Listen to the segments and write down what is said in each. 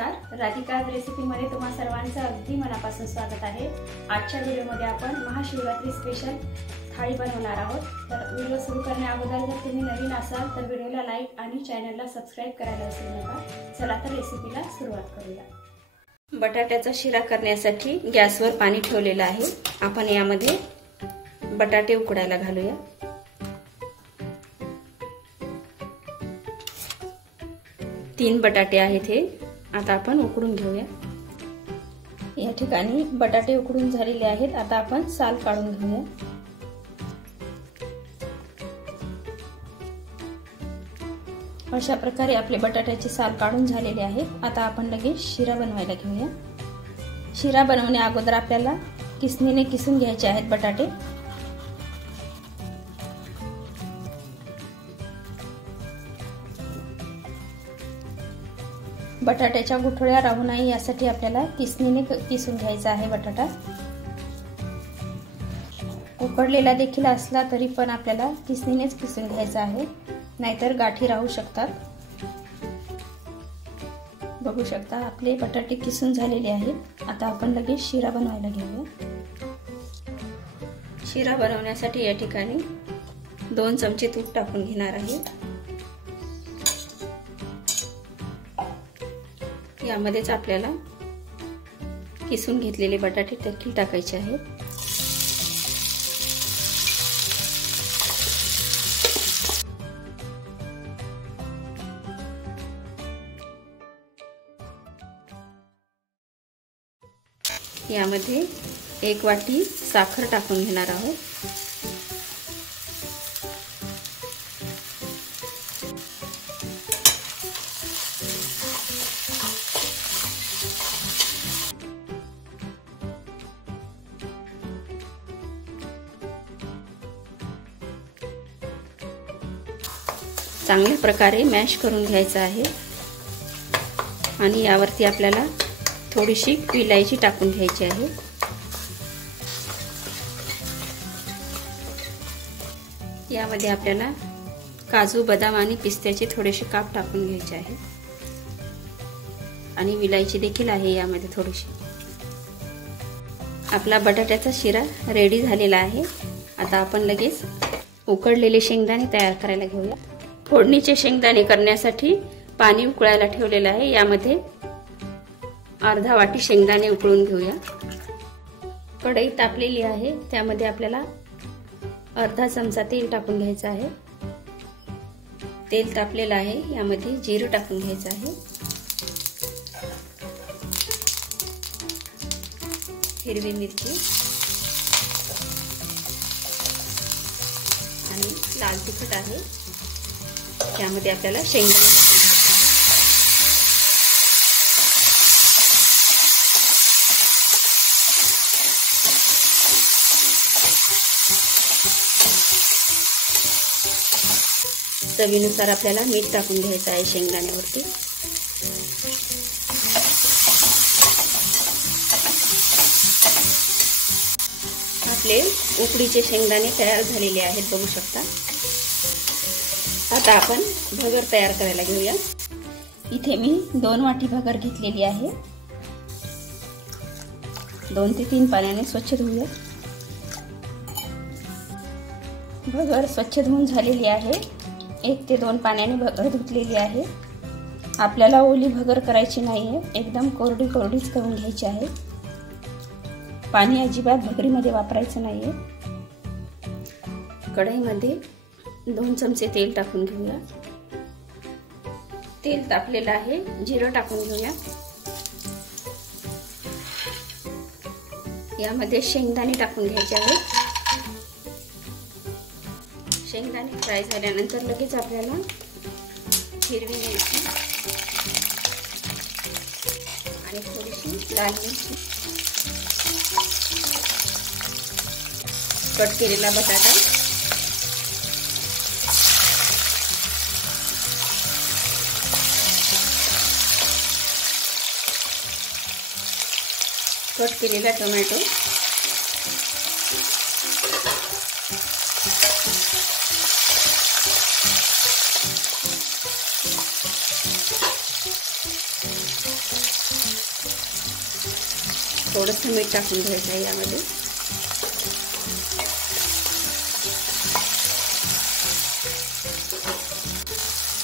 नमस्कार, राधिकाज रेसिपीमध्ये तुम्हा सर्वांचं अगदी मनापासून स्वागत आहे। आजच्या व्हिडिओमध्ये आपण महाशिवरात्री स्पेशल थाळी बनवणार आहोत। तर व्हिडिओ सुरू करण्याअगोदर जर तुम्ही नवीन असाल तर व्हिडिओला लाईक आणि चॅनलला सबस्क्राइब करायला विसरू नका। चला तर रेसिपीला सुरुवात करूया। बटाट्याचा शिरा करण्यासाठी गॅसवर पाणी ठेवलेलं आहे। आपण यामध्ये बटाटे उकडायला घालूया। तीन बटाटे आहेत हे, आता आपण उकडून घेऊया। या ठिकाणी बटाटे उकडून झालेले आहेत। आता आपण साल काढून घेऊया। अशा प्रकारे आपले बटाट्याचे साल काढून झालेले आहेत। आता आपण लगेच शिरा बनवायला घेऊया। शिरा बनवण्या अगोदर आपल्याला किसणीने किसून घ्यायचे आहेत बटाटे। बटाट्याच्या गुठळ्या राहू नये यासाठी आपल्याला किसणीने किसून घ्यायचा आहे बटाटा। उकडलेला देखील असला तरी पण आपल्याला किसणीनेच किसून घ्यायचा आहे, नाहीतर गाठी राहू शकतात। बघू शकता आपले बटाटे किसून झालेले आहेत। आता आपण लगेच शिरा बनवायला घेऊया। शिरा बनवण्यासाठी या ठिकाणी 2 चमचे तूप टाकून घेणार आहे। यामध्येच आपल्याला किसून घेतलेले बटाटे देखील टाकायचे आहेत। यामध्ये 1 वाटी साखर टाकून घेणार आहोत। चांगल्या प्रकारे मॅश करून घ्यायचं आहे आणि यावरती आपल्याला थोडीशी विलायची टाकून घ्यायची आहे। यामध्ये आपल्याला काजू, बदाम आणि पिस्त्याचे थोडेसे काप टाकून घ्यायचे आहे आणि विलायची देखील आहे यामध्ये थोडीशी। आपला बटाट्याचा शिरा रेडी झालेला आहे। आता आपण लगेच उकडलेले शेंगदाणे तयार करायला घेऊया। फोडणीचे शेंगदाणे करण्यासाठी पाणी उकळायला ठेवलेलं आहे। यामध्ये अर्धा वाटी शेंगदाणे उकळून घेऊया। कढई तापलेली आहे, त्यामध्ये आपल्याला अर्धा चमचा तेल टाकून घ्यायचं आहे। तेल तापलेलं आहे, यामध्ये जिरं टाकून घ्यायचं आहे। हिरवी मिरची आणि लाल तिखट आहे। त्यामध्ये आपल्याला शेंगदाणे टाकून घ्यायचे। चवीनुसार आपल्याला मीठ टाकून घ्यायचं आहे शेंगदाण्यावरती। आपले उकडीचे शेंगदाणे तयार झालेले आहेत, बघू शकता। आता आपण भगर तयार करायला घेऊया। इथे मी 2 वाटी भगर घेतलेली आहे। 2 ते 3 पाण्याने स्वच्छ धुऊया। भगर स्वच्छ धुवून झालेली आहे। 1 ते 2 पाण्याने भगर धुतलेली आहे। आपल्याला ओली भगर करायची नाहीये, एकदम कोरडी कोरडीच करून घ्यायची आहे। पाणी अजिबात भगरीमध्ये वापरायचं नाहीये। कढईमध्ये 2 चमचे तेल टाकून घेऊया। तेल तापलेलं आहे, जिरं टाकून घेऊया। यामध्ये शेंगदाणे टाकून घ्यायचे आहेत। शेंगदाणे फ्राय झाल्यानंतर लगेच आपल्याला हिरवी मिरची आणि थोडीशी लाल मिरची, कट केलेला बटाटा, कट केलेला टोमॅटो, थोडंसं मीठ टाकून घ्यायचं आहे यामध्ये.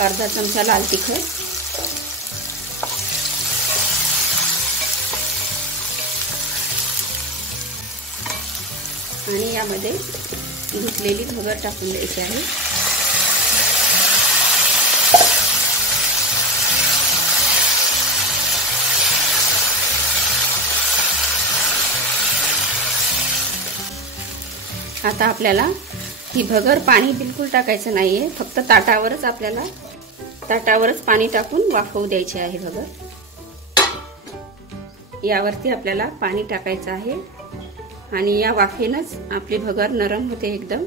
अर्धा चमचा लाल तिखट, आणि यामध्ये धुतलेली भगर टाकून द्यायची आहे. आता आपल्याला ही भगर पाणी बिलकुल टाकायचं नाहीये, फक्त ताटावरच पाणी टाकून वाफवू द्यायची आहे भगर. यावरती आपल्याला पाणी टाकायचं आहे आणि या वाफेनच आपली भगर नरम होते एकदम.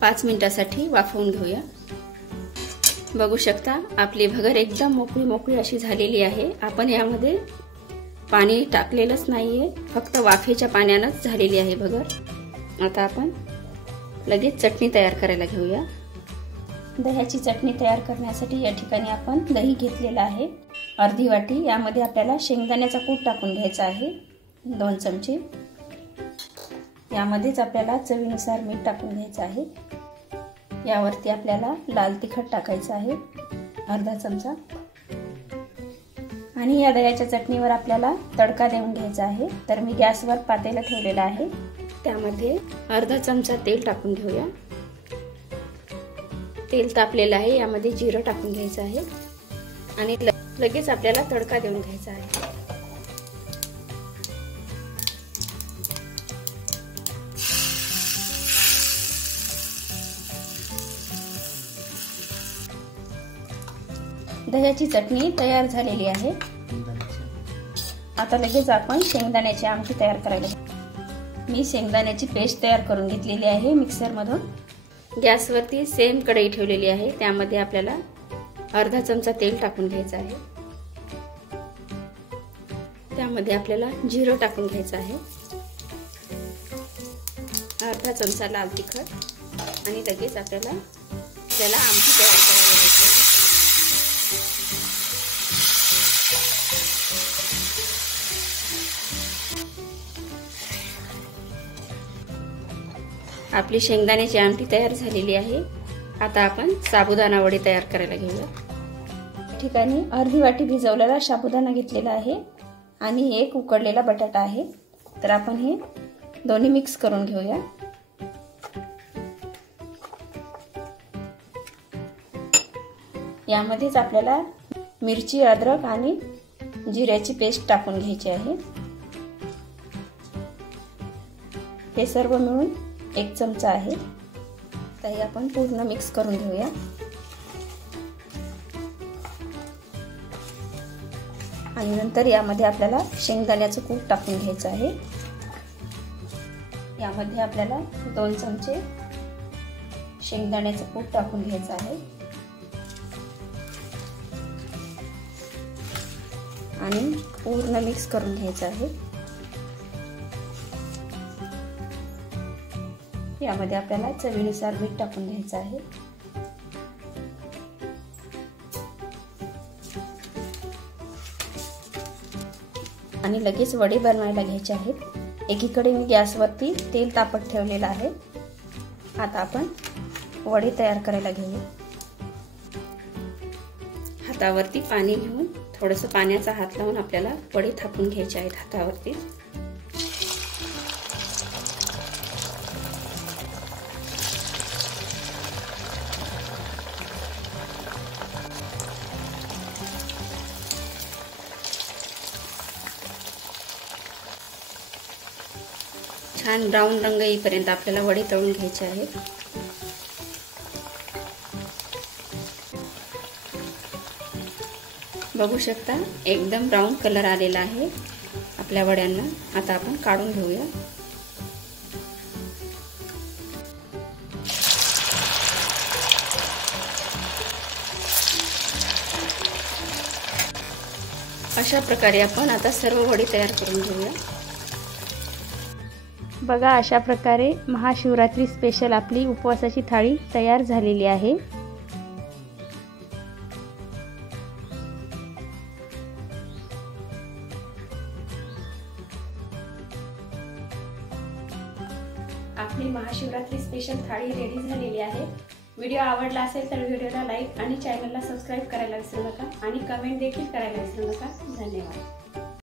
5 मिनिटासाठी वाफवून घेऊया. बघू शकता आपली भगर एकदम मोकळी मोकळी अशी झालेली आहे. आपण यामध्ये पाणी टाकलेलंच नाहीये, फक्त वाफेच्या पाण्यानंच झालेली आहे भगर. आता आपण लगेच चटणी तयार करायला घेऊया. दह्याची चटणी तयार करण्यासाठी या ठिकाणी आपण दही घेतलेलं आहे अर्धी वाटी. यामध्ये आपल्याला शेंगदाण्याचा कूट टाकून घ्यायचा आहे 2 चमचे. यामध्येच आपल्याला चवीनुसार मीठ टाकून घ्यायचं आहे. यावरती आपल्याला लाल तिखट टाकायचं आहे अर्धा चमचा. आणि या दह्याच्या चटणीवर आपल्याला तडका देऊन घ्यायचा आहे. तर मी गॅसवर पातेलं ठेवलेलं आहे, त्यामध्ये अर्धा चमचा तेल टाकून घेऊया. तेल तापलेलं आहे, यामध्ये जिरं टाकून घ्यायचं आहे आणि लगेच आपल्याला तडका देऊन घ्यायचा आहे. दह्याची चटणी तयार झालेली आहे. आता लगेच आपण शेंगदाण्याची आमटी तयार करायला. मी शेंगदाण्याची पेस्ट तयार करून घेतलेली आहे मिक्सर मधून. गॅसवरती सेम कढई ठेवलेली आहे, त्यामध्ये आपल्याला अर्धा चमचा तेल टाकून घ्यायचं आहे. त्यामध्ये आपल्याला जिरं टाकून घ्यायचं आहे, अर्धा चमचा लाल तिखट आणि लगेच आपल्याला आमटी तयार करायला घ्यायची आहे. आपली शेंगदाण्याची आमटी तयार झालेली आहे. आता आपण साबुदाणा वडे तयार करायला घेऊया. या ठिकाणी अर्धी वाटी भिजवलेला साबुदाणा घेतलेला आहे आणि एक उकडलेला बटाटा आहे. तर आपण हे दोन्ही मिक्स करून घेऊया. यामध्येच आपल्याला मिरची, अद्रक आणि जिऱ्याची पेस्ट टाकून घ्यायची आहे. हे सर्व मिळून 1 चमचा आहे. तर हे आपण पूर्ण मिक्स करून घेऊया. आणि नंतर यामध्ये आपल्याला शेंगदाण्याचं कूट टाकून घ्यायचं आहे. यामध्ये आपल्याला 2 चमचे शेंगदाण्याचं कूट टाकून घ्यायचं आहे आणि पूर्ण मिक्स करून घ्यायचं आहे. यामध्ये आपल्याला चवीनुसार मीठ टाकून घ्यायचं आहे. आणि लगेच वडे बनवायला घ्यायचे आहेत. एकीकडे मी गॅसवरती तेल तापत ठेवलेलं आहे. आता आपण वडे तयार करायला घेऊया. हातावरती पाणी घेऊन थोडंसं पाण्याचा हात लावून आपल्याला वडे थापून घ्यायचे आहेत हातावरती. छान ब्राऊन रंग येईपर्यंत आपल्याला वडे तळून घ्यायचे आहेत. बघू शकता एकदम ब्राऊन कलर आलेला आहे आपल्या वड्यांना. आता आपण काढून घेऊया. अशा प्रकारे आपण आता सर्व वडे तयार करून घेऊया. बघा, अशा प्रकारे महाशिवरात्री स्पेशल आपली उपवासाची थाळी तयार झालेली आहे. आपली महाशिवरात्री स्पेशल थाळी रेडी झालेली आहे। व्हिडिओ आवडला असेल तर व्हिडिओला लाईक आणि चॅनलला सबस्क्राईब करायला विसरू नका आणि कमेंट देखील करायला विसरू नका। धन्यवाद।